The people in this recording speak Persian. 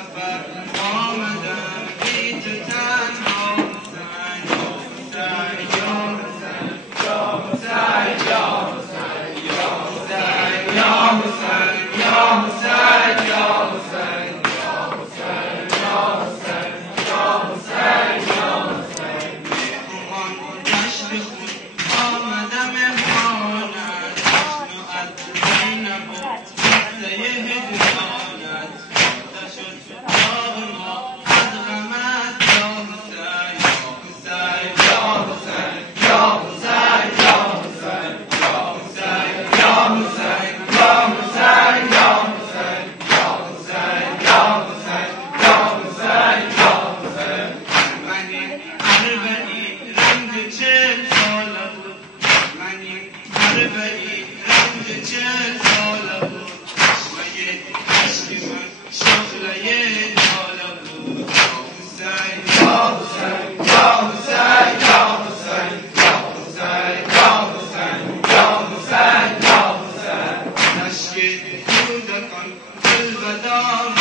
سفر آمدم بی تو تنها حسین یا حسین یا حسین یا حسین یا حسین یا حسین یا حسین یا حسین یا حسین یا حسین یا حسین یا حسین مهمان جشن خود آمدم مهمانت جشن از زینب و قصه هجرانت شد داغ ما از غمت یا حسین یا حسین یا حسین یا حسین یا حسین یا حسین یا حسین یا حسین یا حسین یا حسین یا حسین یا حسین منی اربعی رنگ 40 ساله بود منی اربعی رنگ 40 ساله بود چشمه عشق من شغله جاله بود یا حسین یا حسین یا حسین یا حسین یا حسین یا حسین یا حسین یا حسین نشک کودکان دل بدام